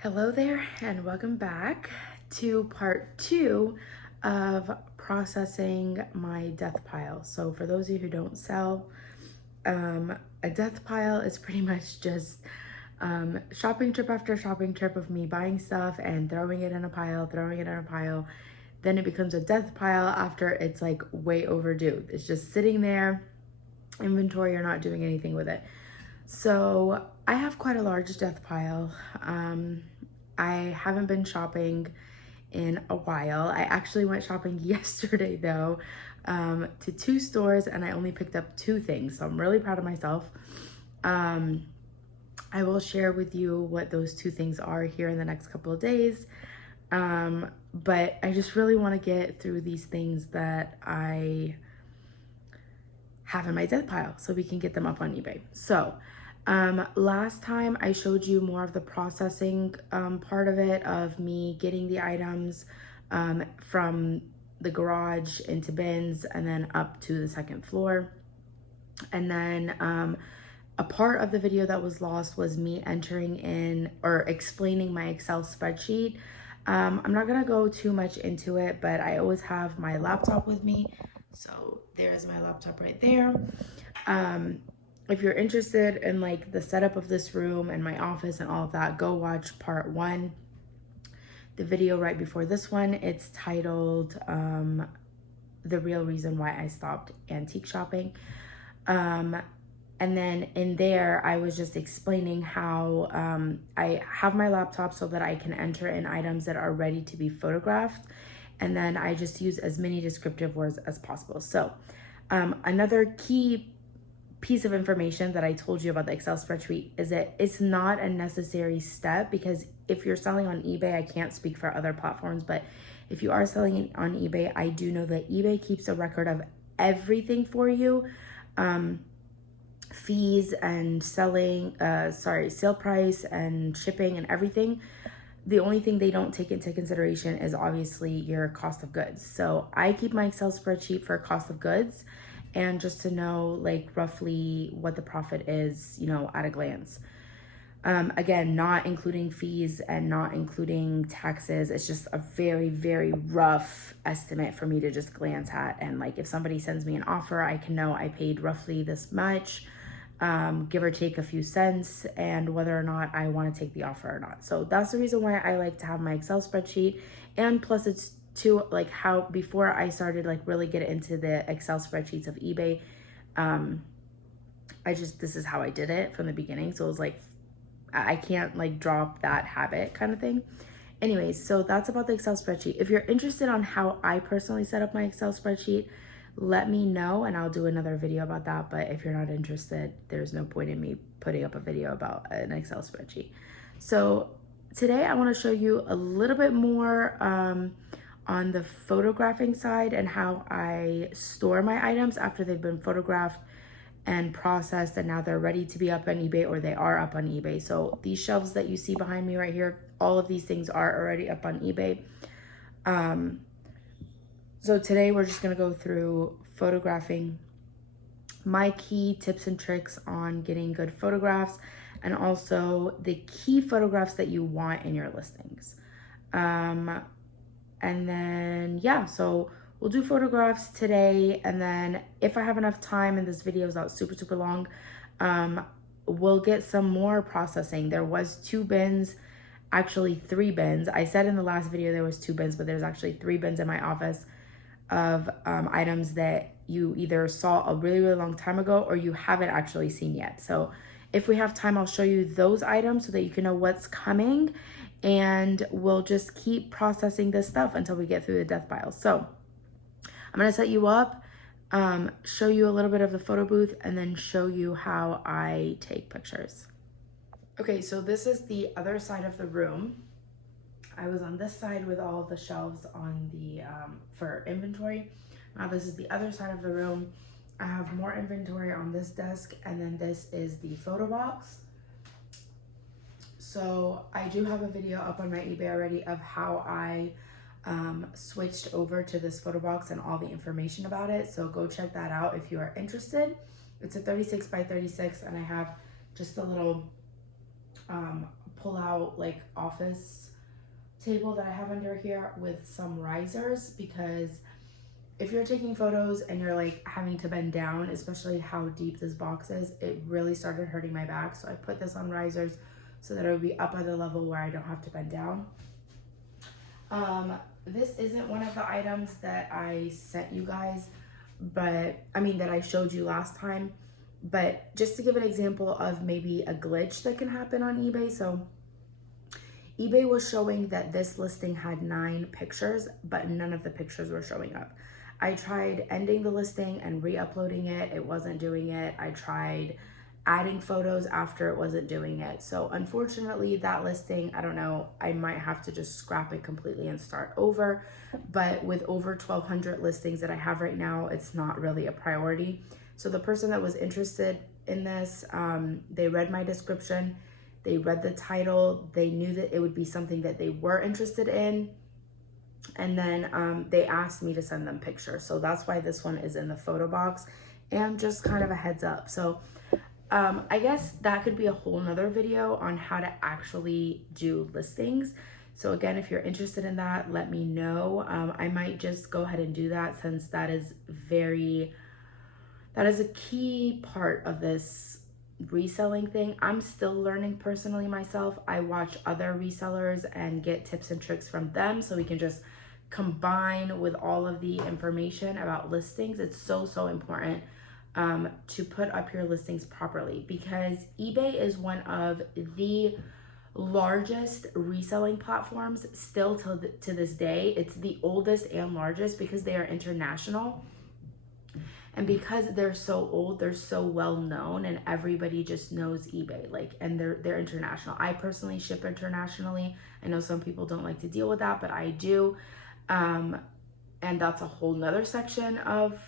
Hello there, and welcome back to part 2 of processing my death pile. So for those of you who don't sell, a death pile is pretty much just shopping trip after shopping trip of me buying stuff and throwing it in a pile. Then it becomes a death pile after it's like way overdue. It's just sitting there, inventory, you're not doing anything with it. So I have quite a large death pile. I haven't been shopping in a while. I actually went shopping yesterday though, to 2 stores, and I only picked up 2 things. So I'm really proud of myself. I will share with you what those 2 things are here in the next couple of days. But I just really want to get through these things that I have in my death pile so we can get them up on eBay. So last time I showed you more of the processing part of it, of me getting the items from the garage into bins and then up to the second floor. And then a part of the video that was lost was me entering in or explaining my Excel spreadsheet. I'm not gonna go too much into it, but I always have my laptop with me. So there's my laptop right there. If you're interested in like the setup of this room and my office and all of that, go watch part 1. The video right before this one, it's titled The Real Reason Why I Stopped Antique Shopping. And then in there, I was just explaining how I have my laptop so that I can enter in items that are ready to be photographed. And then I just use as many descriptive words as possible. So another key piece of information that I told you about the Excel spreadsheet is that it's not a necessary step, because if you're selling on eBay, I can't speak for other platforms, but if you are selling on eBay, I do know that eBay keeps a record of everything for you. Fees and sale price and shipping and everything. The only thing they don't take into consideration is obviously your cost of goods. So I keep my Excel spreadsheet for cost of goods and just to know like roughly what the profit is, at a glance. Again, not including fees and not including taxes. It's just a very, very rough estimate for me to just glance at. And like if somebody sends me an offer, I can know I paid roughly this much, give or take a few cents, and whether or not I want to take the offer or not. So that's the reason why I like to have my Excel spreadsheet. And plus it's too, like how before I started like really get into the Excel spreadsheets of eBay, this is how I did it from the beginning. So it was like, I can't like drop that habit kind of thing. Anyways, so that's about the Excel spreadsheet. If you're interested on how I personally set up my Excel spreadsheet, let me know and I'll do another video about that. But if you're not interested, there's no point in me putting up a video about an Excel spreadsheet. So today I want to show you a little bit more on the photographing side and how I store my items after they've been photographed and processed and now they're ready to be up on eBay, or they are up on eBay. So these shelves that you see behind me right here, all of these things are already up on eBay. So today we're just gonna go through photographing, my key tips and tricks on getting good photographs, and also the key photographs that you want in your listings. And then, yeah, so we'll do photographs today, and then if I have enough time and this video is not super, super long, we'll get some more processing. There was 2 bins, actually 3 bins. I said in the last video there was 2 bins, but there's actually 3 bins in my office of items that you either saw a really, really long time ago or you haven't actually seen yet. So if we have time, I'll show you those items so that you can know what's coming, and we'll just keep processing this stuff until we get through the death pile. So I'm gonna set you up, show you a little bit of the photo booth, and then show you how I take pictures. Okay, so this is the other side of the room. I was on this side with all the shelves on the for inventory. Now this is the other side of the room. I have more inventory on this desk, and then this is the photo box. So I do have a video up on my eBay already of how I switched over to this photo box and all the information about it. So go check that out if you are interested. It's a 36 by 36, and I have just a little pull out like office table that I have under here with some risers, because if you're taking photos and you're like having to bend down, especially how deep this box is, it really started hurting my back. So I put this on risers so that it would be up at the level where I don't have to bend down. This isn't one of the items that I sent you guys, but I mean that I showed you last time, but just to give an example of maybe a glitch that can happen on eBay. So eBay was showing that this listing had 9 pictures, but none of the pictures were showing up. I tried ending the listing and re-uploading it. It wasn't doing it. I tried adding photos after, it wasn't doing it. So unfortunately that listing, I don't know, I might have to just scrap it completely and start over. But with over 1,200 listings that I have right now, it's not really a priority. So the person that was interested in this, they read my description, they read the title, they knew that it would be something that they were interested in. And then they asked me to send them pictures. So that's why this one is in the photo box, and just kind of a heads up. So I guess that could be a whole nother video on how to actually do listings. So again, if you're interested in that, let me know. I might just go ahead and do that, since that is a key part of this reselling thing. I'm still learning personally myself. I watch other resellers and get tips and tricks from them, so we can just combine with all of the information about listings. It's so important to put up your listings properly, because eBay is one of the largest reselling platforms still to this day. It's the oldest and largest because they are international. And because they're so old, they're so well known, and everybody just knows eBay, like, and they're international. I personally ship internationally. I know some people don't like to deal with that, but I do. And that's a whole nother section of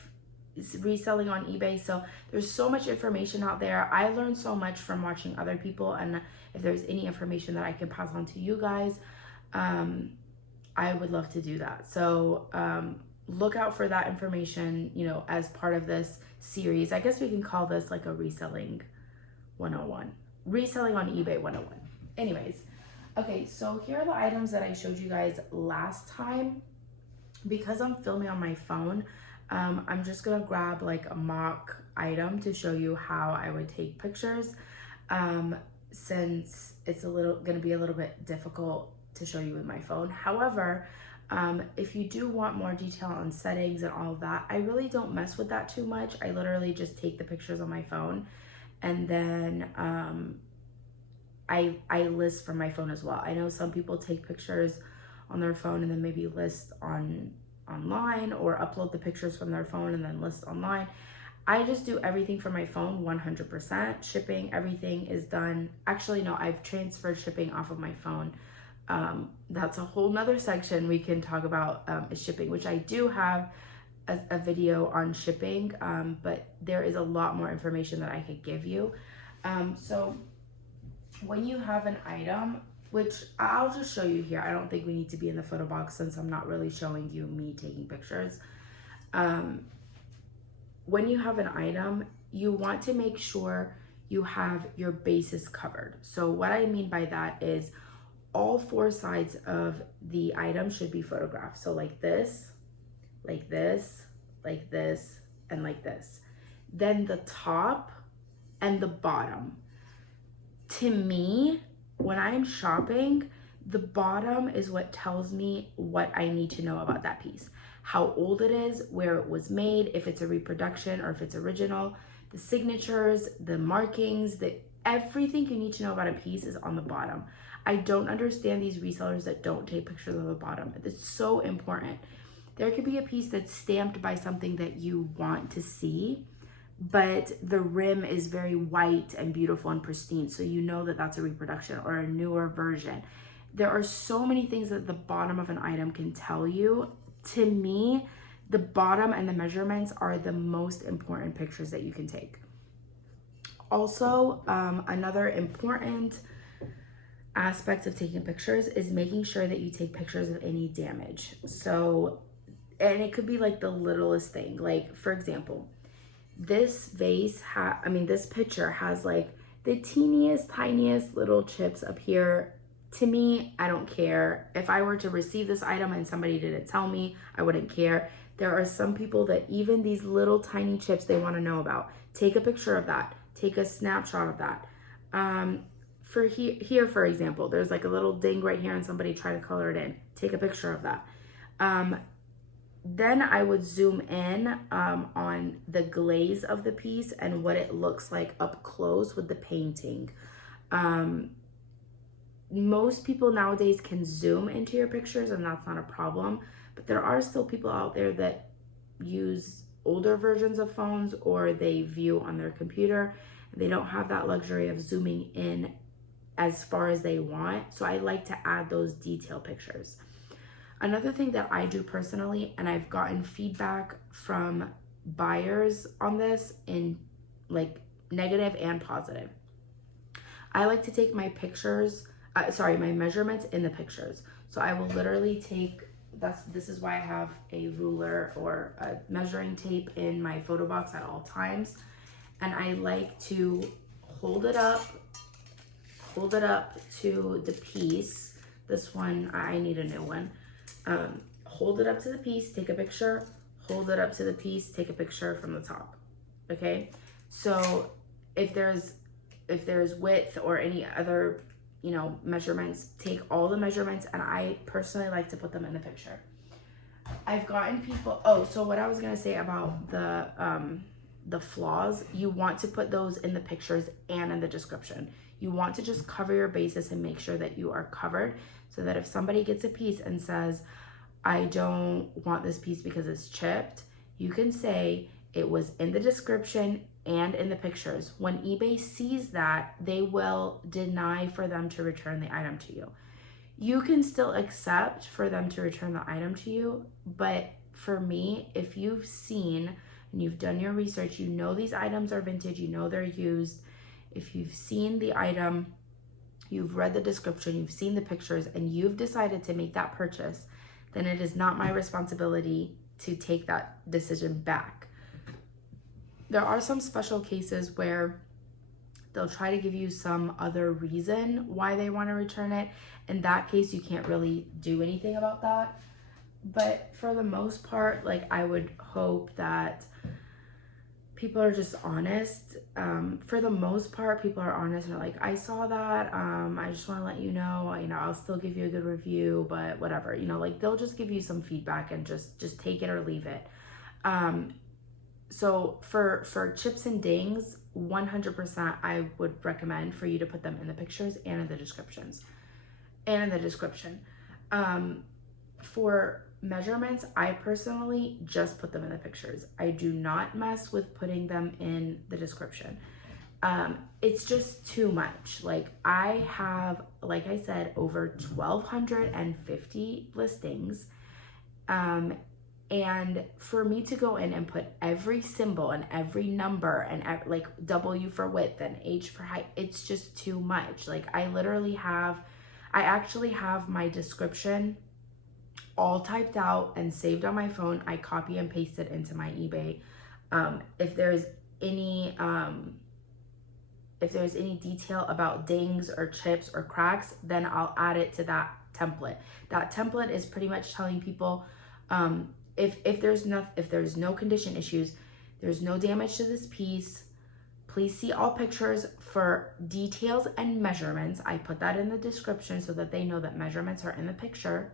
reselling on eBay. So there's so much information out there. I learned so much from watching other people, and if there's any information that I can pass on to you guys, I would love to do that. So look out for that information, you know, as part of this series. I guess we can call this like a reselling 101, reselling on eBay 101. Anyways, okay, so here are the items that I showed you guys last time. Because I'm filming on my phone, I'm just gonna grab like a mock item to show you how I would take pictures, since it's gonna be a little bit difficult to show you with my phone. However, if you do want more detail on settings and all of that, I really don't mess with that too much. I literally just take the pictures on my phone, and then I list from my phone as well. I know some people take pictures on their phone and then maybe list online, or upload the pictures from their phone and then list online. I just do everything from my phone 100%. Shipping, everything is done. Actually, no, I've transferred shipping off of my phone. That's a whole nother section we can talk about, is shipping, which I do have a video on shipping, but there is a lot more information that I could give you. So when you have an item, which I'll just show you here. I don't think we need to be in the photo box, since I'm not really showing you me taking pictures. When you have an item, you want to make sure you have your bases covered. So what I mean by that is all 4 sides of the item should be photographed. So like this, like this, like this, and like this. Then the top and the bottom. To me, when I'm shopping, the bottom is what tells me what I need to know about that piece. How old it is, where it was made, if it's a reproduction or if it's original, the signatures, the markings, everything you need to know about a piece is on the bottom. I don't understand these resellers that don't take pictures of the bottom. It's so important. There could be a piece that's stamped by something that you want to see, but the rim is very white and beautiful and pristine, so you know that that's a reproduction or a newer version. There are so many things that the bottom of an item can tell you. To me, the bottom and the measurements are the most important pictures that you can take. Also, another important aspect of taking pictures is making sure that you take pictures of any damage. So, and it could be like the littlest thing. Like, for example, this vase this picture has like The teeniest, tiniest little chips up here, to me, I don't care. If I were to receive this item and somebody didn't tell me, I wouldn't care. There are some people that even these little tiny chips they want to know about. Take a picture of that. Take a snapshot of that. For here, for example, there's like a little ding right here and somebody tried to color it in. Take a picture of that. Then I would zoom in on the glaze of the piece and what it looks like up close with the painting. Most people nowadays can zoom into your pictures and that's not a problem, but there are still people out there that use older versions of phones or they view on their computer. They don't have that luxury of zooming in as far as they want. So I like to add those detail pictures. Another thing that I do personally, and I've gotten feedback from buyers on this in like negative and positive. I like to take my pictures, my measurements in the pictures. So I will literally take, this is why I have a ruler or a measuring tape in my photo box at all times. And I like to hold it up to the piece. This one, I need a new one. Hold it up to the piece, take a picture, hold it up to the piece, take a picture from the top. Okay, so if there's width or any other measurements, take all the measurements, and I personally like to put them in the picture. I've gotten people, so what I was gonna say about the flaws, you want to put those in the pictures and in the description. You want to just cover your bases and make sure that you are covered, so that if somebody gets a piece and says, I don't want this piece because it's chipped, you can say it was in the description and in the pictures. When eBay sees that, they will deny for them to return the item to you. You can still accept for them to return the item to you, but for me, if you've seen and you've done your research, you know these items are vintage, you know they're used. If you've seen the item, you've read the description, you've seen the pictures, and you've decided to make that purchase, then it is not my responsibility to take that decision back. There are some special cases where they'll try to give you some other reason why they want to return it. In that case, you can't really do anything about that. But for the most part, like, I would hope that people are just honest. For the most part, people are honest and are like, I saw that, I just want to let you know, I'll still give you a good review, but whatever, like, they'll just give you some feedback and just take it or leave it. So for chips and dings, 100% I would recommend for you to put them in the pictures and in the descriptions. For measurements, I personally just put them in the pictures. I do not mess with putting them in the description. It's just too much. Like, I have, like I said, over 1,250 listings. And for me to go in and put every symbol and every number and like W for width and H for height, it's just too much. Like, I actually have my description all typed out and saved on my phone. I copy and paste it into my eBay. If there's any detail about dings or chips or cracks, then I'll add it to that template. That template is pretty much telling people, if there's no condition issues, there's no damage to this piece, please see all pictures for details and measurements. I put that in the description so that they know that measurements are in the picture.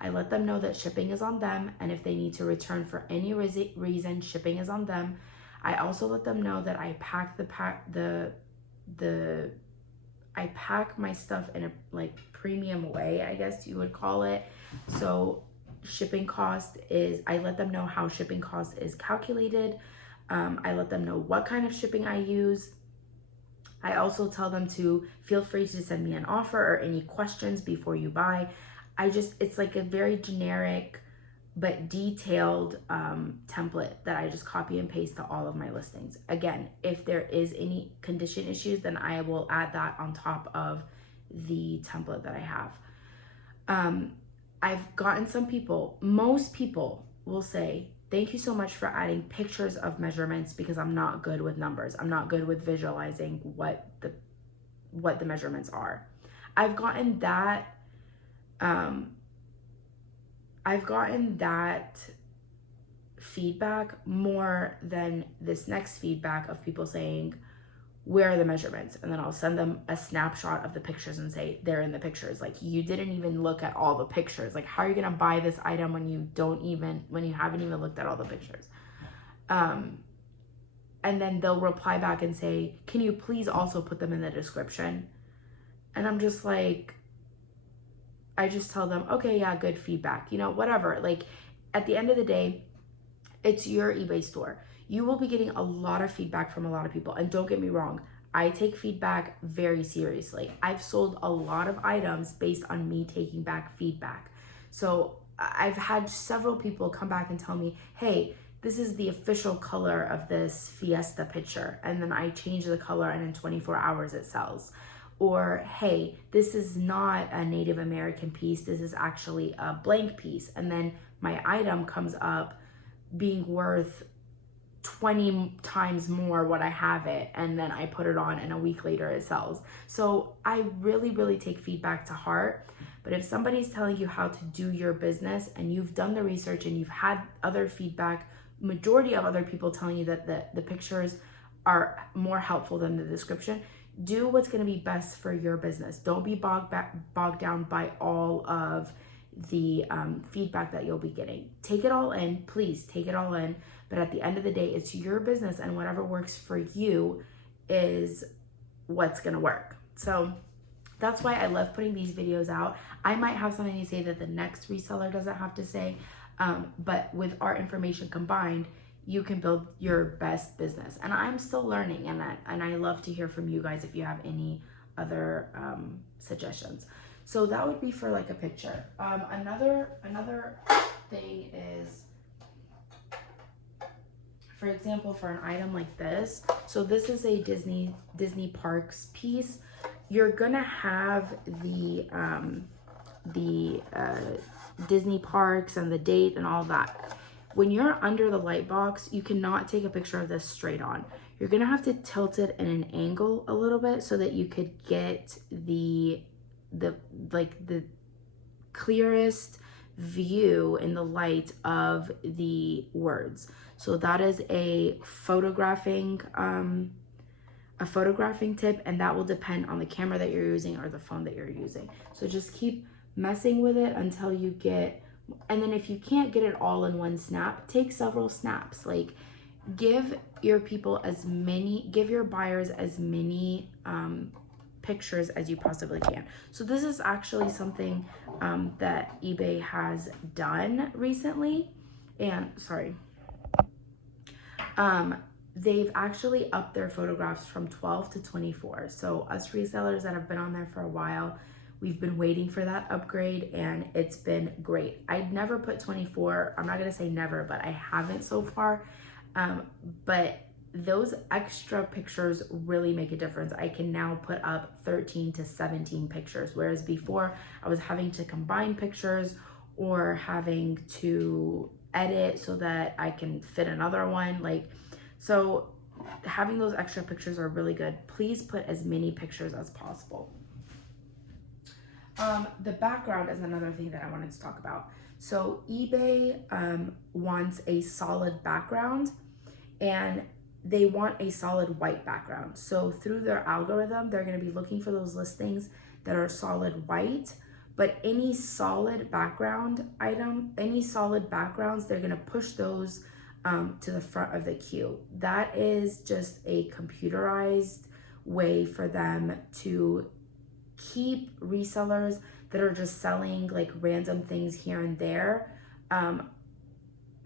I let them know that shipping is on them, and if they need to return for any reason, shipping is on them. I also let them know that I pack I pack my stuff in a like premium way, I guess you would call it. So shipping cost is, I let them know how shipping cost is calculated. I let them know what kind of shipping I use. I also tell them to feel free to send me an offer or any questions before you buy. It's like a very generic but detailed template that I just copy and paste to all of my listings. Again, if there is any condition issues, then I will add that on top of the template that I have. I've gotten some people, most people will say, Thank you so much for adding pictures of measurements, because I'm not good with numbers. I'm not good with visualizing what the measurements are. I've gotten that feedback more than this next feedback of people saying, where are the measurements? And then I'll send them a snapshot of the pictures and say, they're in the pictures. Like, you didn't even look at all the pictures. Like, how are you gonna buy this item when you haven't even looked at all the pictures? And then they'll reply back and say, can you please also put them in the description? And I'm just like, I just tell them, okay, yeah, good feedback, whatever. Like, at the end of the day, it's your eBay store. You will be getting a lot of feedback from a lot of people. And don't get me wrong, I take feedback very seriously. I've sold a lot of items based on me taking back feedback. So I've had several people come back and tell me, hey, this is the official color of this Fiesta picture. And then I change the color and in 24 hours it sells. Or, hey, this is not a Native American piece. This is actually a blank piece. And then my item comes up being worth 20 times more what I have it, and then I put it on and a week later it sells. So I really, really take feedback to heart. But if somebody's telling you how to do your business and you've done the research and you've had other feedback, majority of other people telling you that the pictures are more helpful than the description, do what's going to be best for your business. Don't be bogged down by all of the feedback that you'll be getting. Take it all in, please take it all in. But at the end of the day, it's your business, and whatever works for you is what's gonna work. So that's why I love putting these videos out. I might have something to say that the next reseller doesn't have to say, but with our information combined, you can build your best business. And I'm still learning, and I love to hear from you guys if you have any other suggestions. So that would be for like a picture. Another thing is, for example, for an item like this. So this is a Disney Parks piece. You're gonna have the Disney Parks and the date and all that. When you're under the light box, you cannot take a picture of this straight on. You're gonna have to tilt it in an angle a little bit so that you could get the clearest view in the light of the words. So that is a photographing tip, and that will depend on the camera that you're using or the phone that you're using. So just keep messing with it until you get, and then if you can't get it all in one snap, take several snaps. Like, give your buyers as many pictures as you possibly can. So this is actually something that eBay has done recently, and they've actually upped their photographs from 12 to 24. So us resellers that have been on there for a while, we've been waiting for that upgrade, and it's been great. I'd never put 24. I'm not gonna say never, but I haven't so far. But those extra pictures really make a difference. I can now put up 13 to 17 pictures, whereas before I was having to combine pictures or having to edit so that I can fit another one. So having those extra pictures are really good. Please put as many pictures as possible. The background is another thing that I wanted to talk about. So eBay wants a solid background, and they want a solid white background. So through their algorithm, they're going to be looking for those listings that are solid white. But any solid backgrounds, they're going to push those to the front of the queue. That is just a computerized way for them to keep resellers that are just selling like random things here and there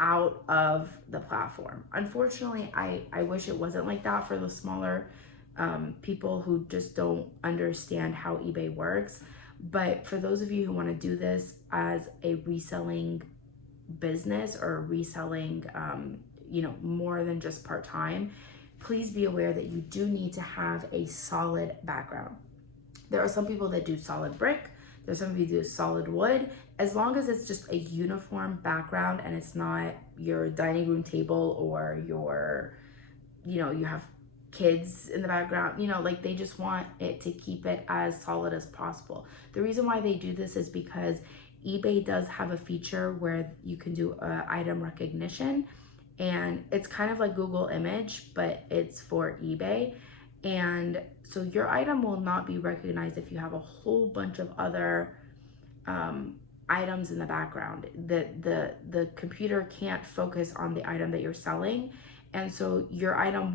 out of the platform. Unfortunately, I wish it wasn't like that for the smaller people who just don't understand how eBay works. But for those of you who want to do this as a reselling business or reselling, more than just part-time, please be aware that you do need to have a solid background. There are some people that do solid brick. There's some who do solid wood. As long as it's just a uniform background and it's not your dining room table or your, you have kids in the background, like they just want it to keep it as solid as possible. The reason why they do this is because eBay does have a feature where you can do item recognition, and it's kind of like Google Image, but it's for eBay. And so your item will not be recognized if you have a whole bunch of other items in the background. The computer can't focus on the item that you're selling, and so your item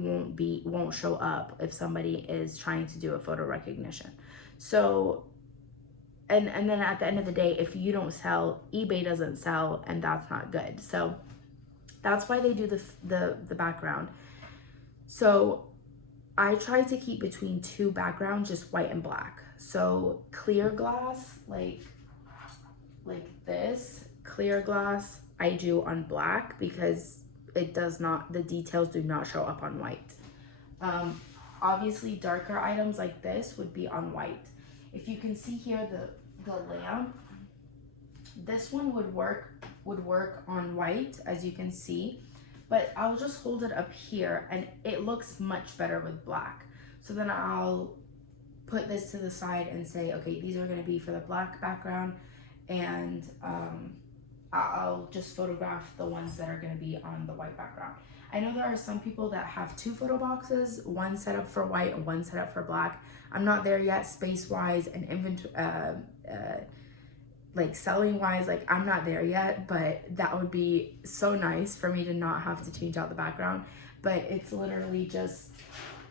won't show up if somebody is trying to do a photo recognition. So and then at the end of the day, if you don't sell, eBay doesn't sell, and that's not good. So that's why they do the background. So I try to keep between two backgrounds, just white and black. So clear glass, like this, clear glass I do on black because the details do not show up on white. Obviously darker items like this would be on white. If you can see here the lamp, this one would work on white, as you can see, but I'll just hold it up here and it looks much better with black. So then I'll put this to the side and say, okay, these are going to be for the black background, and I'll just photograph the ones that are going to be on the white background. I know there are some people that have two photo boxes, one set up for white and one set up for black. I'm not there yet, space-wise and inventory, like selling-wise, like I'm not there yet, but that would be so nice for me to not have to change out the background. But it's literally just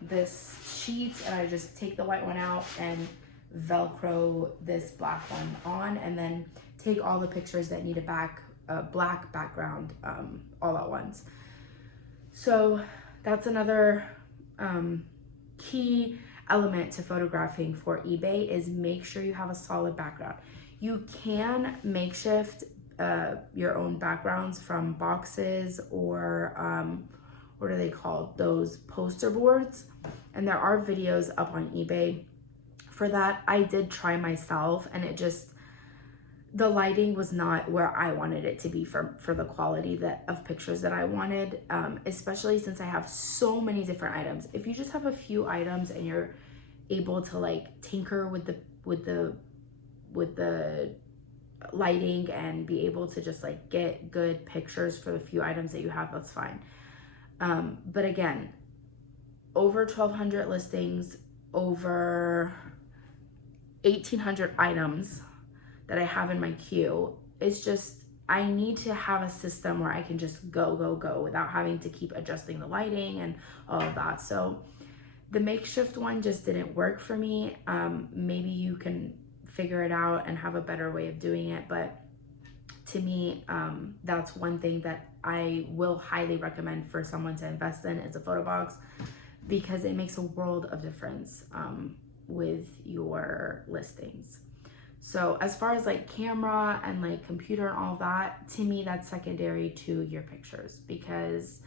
this sheet, and I just take the white one out and Velcro this black one on, and then take all the pictures that need a black background all at once. So that's another key element to photographing for eBay, is make sure you have a solid background. You can makeshift your own backgrounds from boxes or what are they called? Those poster boards. And there are videos up on eBay for that. I did try myself, and the lighting was not where I wanted it to be for the quality of pictures that I wanted, especially since I have so many different items. If you just have a few items and you're able to like tinker with the lighting and be able to just like get good pictures for the few items that you have, that's fine. But again, over 1,200 listings, over 1,800 items that I have in my queue. It's just, I need to have a system where I can just go without having to keep adjusting the lighting and all of that. So the makeshift one just didn't work for me. Maybe you can figure it out and have a better way of doing it. But to me, that's one thing that I will highly recommend for someone to invest in, is a photo box, because it makes a world of difference with your listings. So as far as like camera and like computer and all that, to me, that's secondary to your pictures, because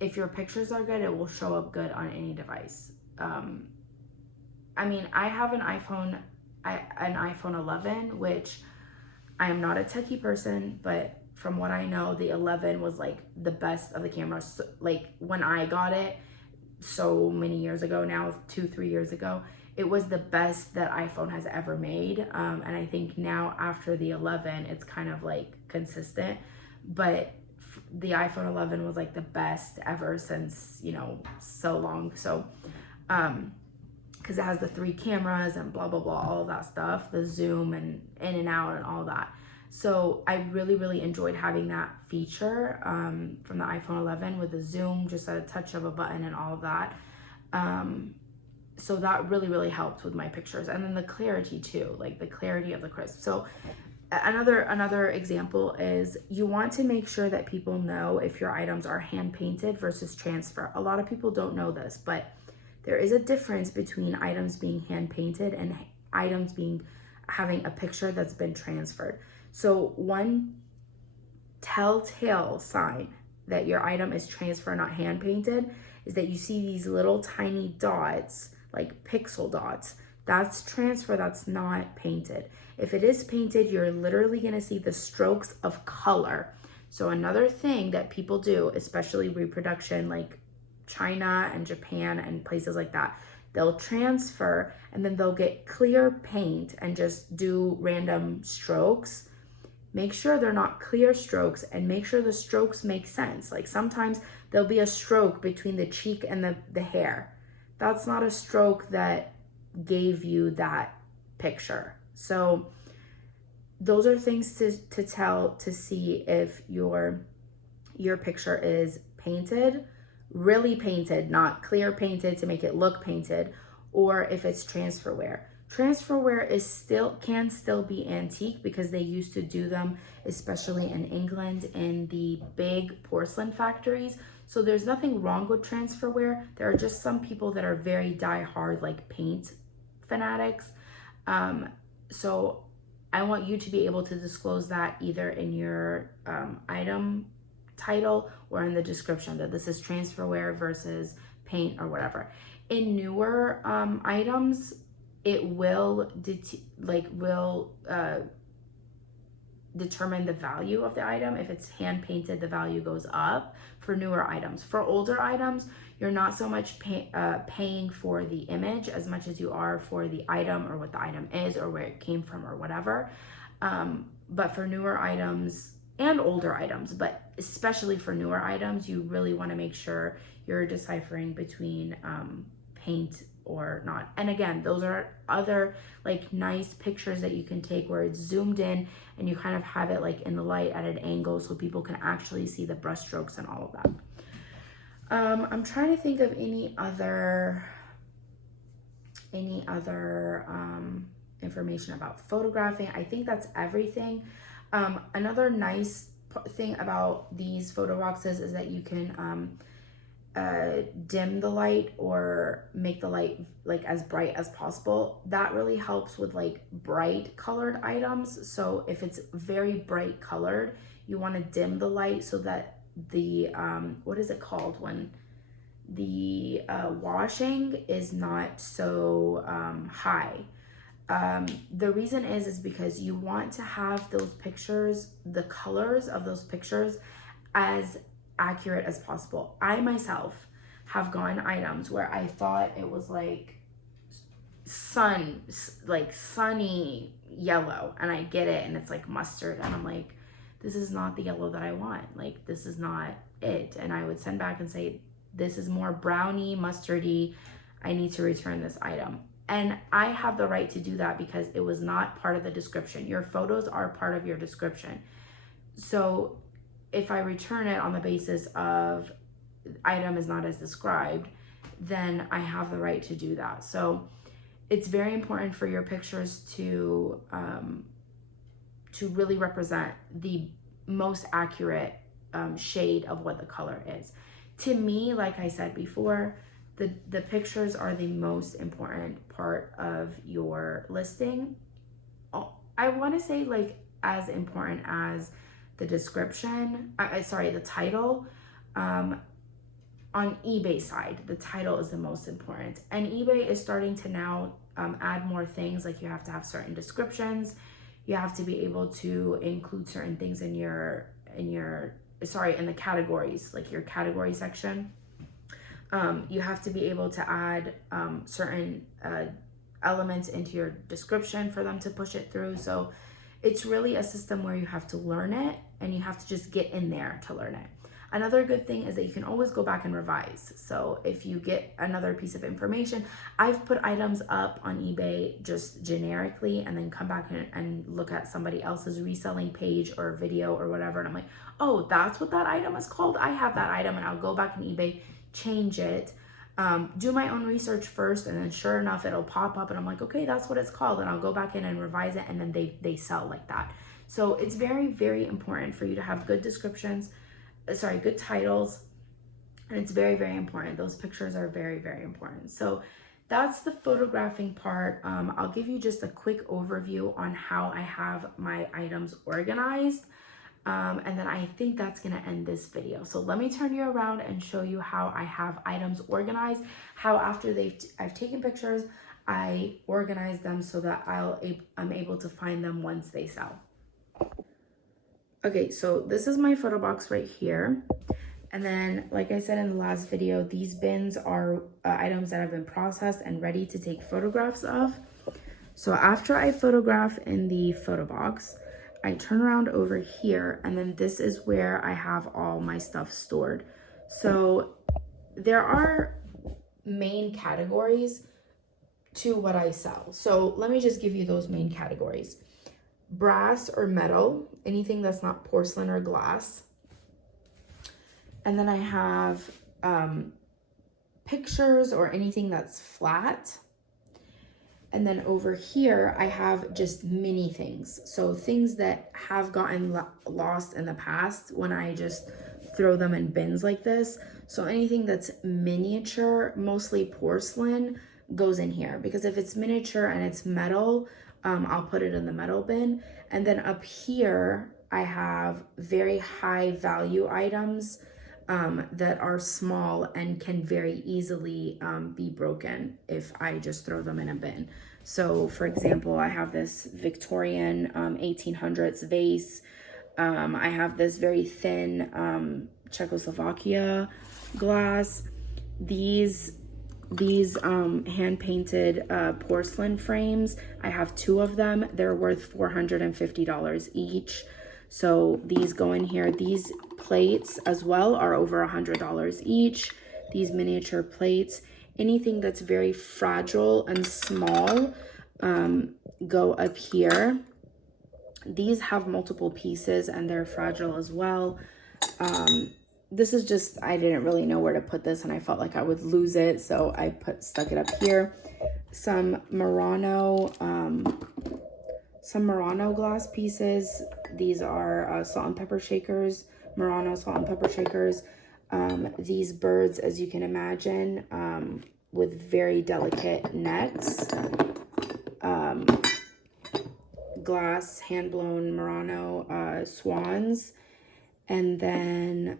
if your pictures are good, it will show up good on any device. I mean, I have an iPhone 11, which I am not a techie person, but from what I know, the 11 was like the best of the cameras. Like when I got it so many years ago now, 2-3 years ago, it was the best that iPhone has ever made. And I think now after the 11, it's kind of like consistent, but the iPhone 11 was like the best ever since, so long. So, because it has the 3 cameras and blah, blah, blah, all of that stuff, the zoom and in and out and all that. So I really enjoyed having that feature from the iPhone 11 with the zoom, just at a touch of a button and all of that. So that really helped with my pictures. And then the clarity too, like the clarity of the crisp. So another example is, you want to make sure that people know if your items are hand painted versus transfer. A lot of people don't know this, but there is a difference between items being hand painted and items having a picture that's been transferred. So one telltale sign that your item is transfer, not hand painted, is that you see these little tiny dots, like pixel dots, That's transfer, that's not painted. If it is painted, you're literally gonna see the strokes of color. So another thing that people do, especially reproduction, like China and Japan and places like that, they'll transfer and then they'll get clear paint and just do random strokes. Make sure they're not clear strokes and make sure the strokes make sense. Like sometimes there'll be a stroke between the cheek and the hair. That's not a stroke that gave you that picture. So those are things to tell to see if your picture is painted, really painted, not clear painted to make it look painted, or if it's transferware. Transferware can still be antique because they used to do them, especially in England, in the big porcelain factories. So there's nothing wrong with transferware. There are just some people that are very die-hard, like paint fanatics. So I want you to be able to disclose that either in your item title or in the description that this is transferware versus paint or whatever. In newer items, it will determine the value of the item. If it's hand painted, the value goes up for newer items. For older items, you're not so much paying for the image as much as you are for the item or what the item is or where it came from or whatever. But for newer items and older items, but especially for newer items, you really want to make sure you're deciphering between paint or not. And again, those are other like nice pictures that you can take where it's zoomed in and you kind of have it like in the light at an angle so people can actually see the brush strokes and all of that. I'm trying to think of any other information about photographing. I think that's everything. Another nice thing about these photo boxes is that you can dim the light or make the light like as bright as possible. That really helps with like bright colored items. So if it's very bright colored, you want to dim the light so that the what is it called when the washing is not so high. The reason is because you want to have those pictures, the colors of those pictures, as accurate as possible. I myself have gotten items where I thought it was like sunny yellow, and I get it and it's like mustard, and I'm like, this is not the yellow that I want. Like, this is not it. And I would send back and say, this is more browny, mustardy. I need to return this item. And I have the right to do that because it was not part of the description. Your photos are part of your description. So if I return it on the basis of item is not as described, then I have the right to do that. So it's very important for your pictures to really represent the most accurate shade of what the color is. To me, like I said before, the pictures are the most important part of your listing. I want to say like as important as the description, the title. On eBay side, the title is the most important. And eBay is starting to now add more things, like you have to have certain descriptions. You have to be able to include certain things in the categories, like your category section. You have to be able to add certain elements into your description for them to push it through. So it's really a system where you have to learn it and you have to just get in there to learn it. Another good thing is that you can always go back and revise. So if you get another piece of information, I've put items up on eBay just generically and then come back and look at somebody else's reselling page or video or whatever. And I'm like, oh, that's what that item is called? I have that item, and I'll go back in eBay, change it, do my own research first, and then sure enough, it'll pop up and I'm like, okay, that's what it's called. And I'll go back in and revise it, and then they sell like that. So it's very, very important for you to have good descriptions, good titles, and it's very, very important. Those pictures are very, very important. So that's the photographing part. I'll give you just a quick overview on how I have my items organized. And then I think that's gonna end this video. So let me turn you around and show you how I have items organized, how after I've taken pictures, I organize them so that I'm able to find them once they sell. Okay, so this is my photo box right here. And then, like I said in the last video, these bins are items that have been processed and ready to take photographs of. So after I photograph in the photo box, I turn around over here, and then this is where I have all my stuff stored. So there are main categories to what I sell. So let me just give you those main categories. Brass or metal, anything that's not porcelain or glass. And then I have pictures or anything that's flat. And then over here, I have just mini things. So things that have gotten lost in the past when I just throw them in bins like this. So anything that's miniature, mostly porcelain, goes in here. Because if it's miniature and it's metal, I'll put it in the metal bin. And then up here, I have very high value items that are small and can very easily be broken if I just throw them in a bin. So for example, I have this Victorian 1800s vase. I have this very thin Czechoslovakia glass. These hand-painted porcelain frames, I have 2 of them. They're worth $450 each. So these go in here. These plates as well are over $100 each. These miniature plates, anything that's very fragile and small, go up here. These have multiple pieces and they're fragile as well. This is just, I didn't really know where to put this and I felt like I would lose it, so I stuck it up here. Some Murano glass pieces. These are salt and pepper shakers, Murano salt and pepper shakers. These birds, as you can imagine, with very delicate necks. Glass hand-blown Murano swans. And then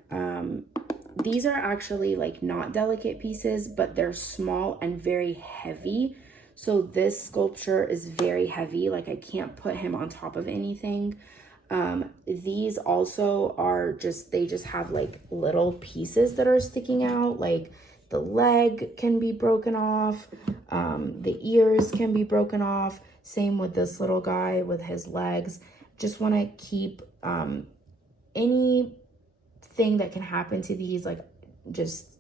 these are actually like not delicate pieces, but they're small and very heavy. So this sculpture is very heavy, like I can't put him on top of anything. These also are they just have like little pieces that are sticking out, like the leg can be broken off, the ears can be broken off. Same with this little guy with his legs. Just want to keep anything that can happen to these, like I just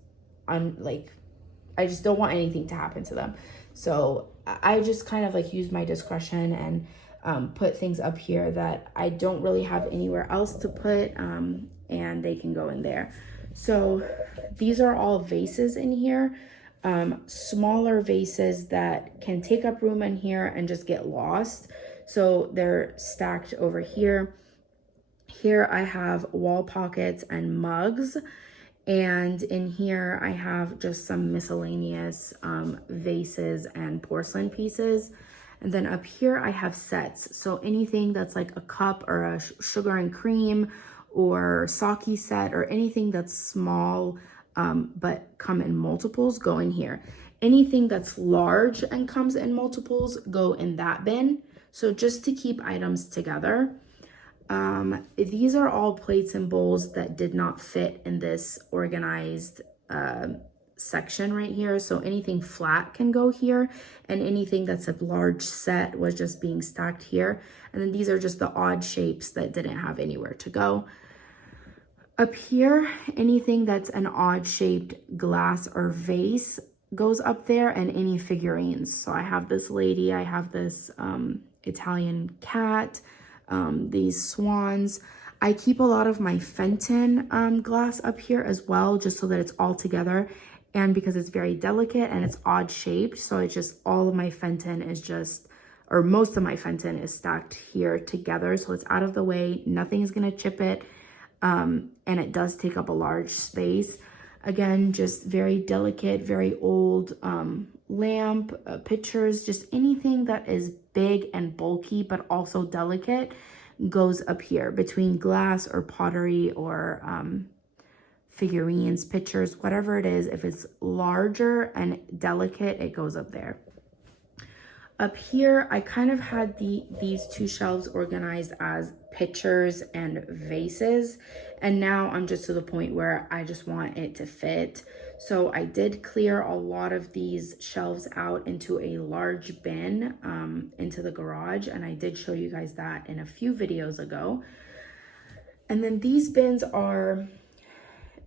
don't want anything to happen to them. So I just kind of like use my discretion and put things up here that I don't really have anywhere else to put, and they can go in there. So these are all vases in here, smaller vases that can take up room in here and just get lost. So they're stacked over here. Here I have wall pockets and mugs. And in here, I have just some miscellaneous vases and porcelain pieces. And then up here, I have sets. So anything that's like a cup or a sugar and cream or sake set or anything that's small but come in multiples go in here. Anything that's large and comes in multiples go in that bin. So just to keep items together. These are all plates and bowls that did not fit in this organized section right here. So anything flat can go here, and anything that's a large set was just being stacked here. And then these are just the odd shapes that didn't have anywhere to go. Up here, anything that's an odd shaped glass or vase goes up there, and any figurines. So I have this lady, I have this Italian cat, these swans. I keep a lot of my Fenton glass up here as well, just so that it's all together, and because it's very delicate and it's odd shaped, so it's just all of my Fenton is just, or most of my Fenton is stacked here together, so it's out of the way, nothing is gonna chip it, and it does take up a large space. Again, just very delicate, very old lamp, pictures, just anything that is big and bulky but also delicate goes up here between glass or pottery or figurines, pictures, whatever it is. If it's larger and delicate, it goes up there. Up here, I kind of had these two shelves organized as pictures and vases. And now I'm just to the point where I just want it to fit. So I did clear a lot of these shelves out into a large bin into the garage. And I did show you guys that in a few videos ago. And then these bins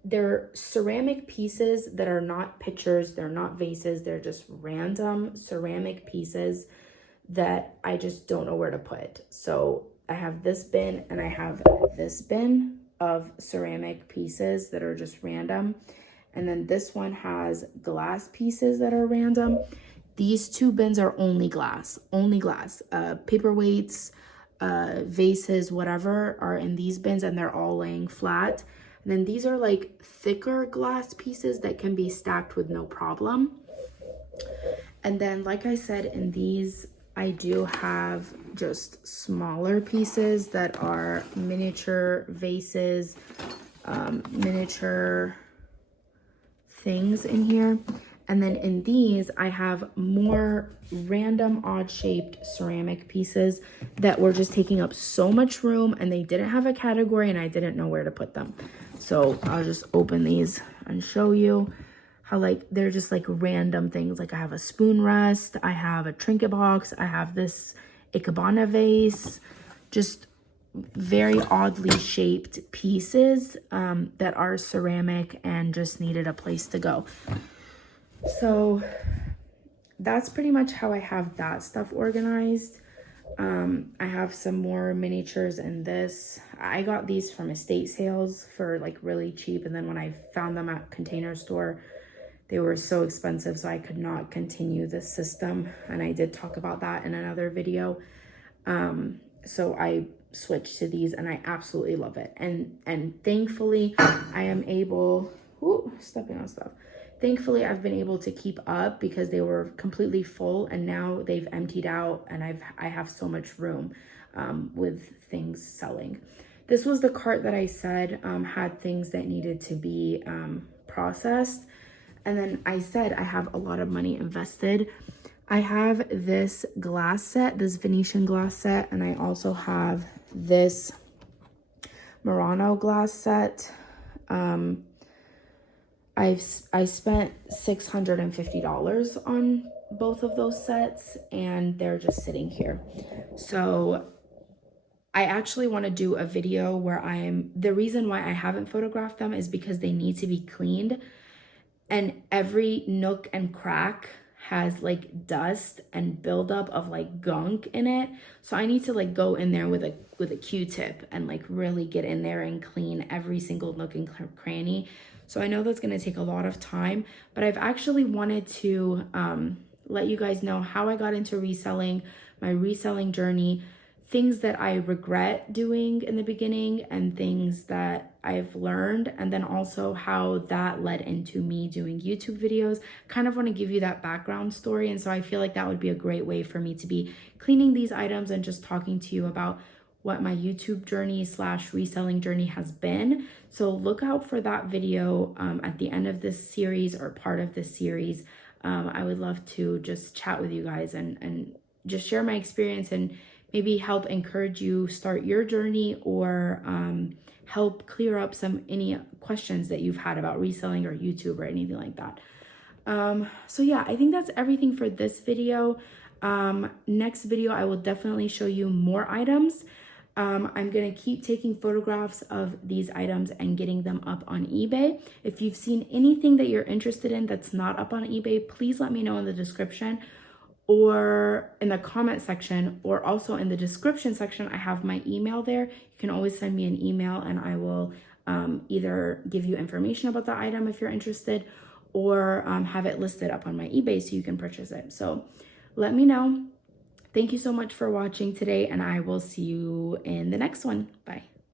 they're ceramic pieces that are not pictures, they're not vases, they're just random ceramic pieces that I just don't know where to put. So I have this bin and I have this bin of ceramic pieces that are just random. And then this one has glass pieces that are random. These two bins are only glass, paperweights, vases, whatever are in these bins, and they're all laying flat. And then these are like thicker glass pieces that can be stacked with no problem. And then, like I said, in these, I do have just smaller pieces that are miniature vases, miniature things in here. And then in these, I have more random odd-shaped ceramic pieces that were just taking up so much room, and they didn't have a category, and I didn't know where to put them. So I'll just open these and show you how like they're just like random things. Like I have a spoon rest, I have a trinket box, I have this Ikebana vase, just very oddly shaped pieces that are ceramic and just needed a place to go. So that's pretty much how I have that stuff organized. I have some more miniatures in this. I got these from estate sales for like really cheap, and then when I found them at Container Store, they were so expensive, so I could not continue this system, and I did talk about that in another video. So I switched to these, and I absolutely love it. And thankfully, I am able, stepping on stuff. Thankfully, I've been able to keep up because they were completely full, and now they've emptied out, and I have so much room with things selling. This was the cart that I said had things that needed to be processed. And then I said I have a lot of money invested. I have this glass set, this Venetian glass set, and I also have this Murano glass set. I spent $650 on both of those sets, and they're just sitting here. So I actually want to do a video where the reason why I haven't photographed them is because they need to be cleaned, and every nook and crack has like dust and buildup of like gunk in it. So I need to like go in there with a Q-tip and like really get in there and clean every single nook and cranny. So I know that's going to take a lot of time, but I've actually wanted to let you guys know how I got into reselling, my reselling journey, things that I regret doing in the beginning and things that I've learned, and then also how that led into me doing YouTube videos. Kind of want to give you that background story, and so I feel like that would be a great way for me to be cleaning these items and just talking to you about what my YouTube journey / reselling journey has been. So look out for that video at the end of this series or part of this series. I would love to just chat with you guys and just share my experience and maybe help encourage you start your journey, or help clear up any questions that you've had about reselling or YouTube or anything like that. So yeah, I think that's everything for this video. Next video, I will definitely show you more items. I'm gonna keep taking photographs of these items and getting them up on eBay. If you've seen anything that you're interested in that's not up on eBay, please let me know in the description or in the comment section, or also in the description section. I have my email there. You can always send me an email and I will either give you information about the item if you're interested, or have it listed up on my eBay so you can purchase it. So let me know. Thank you so much for watching today, and I will see you in the next one. Bye.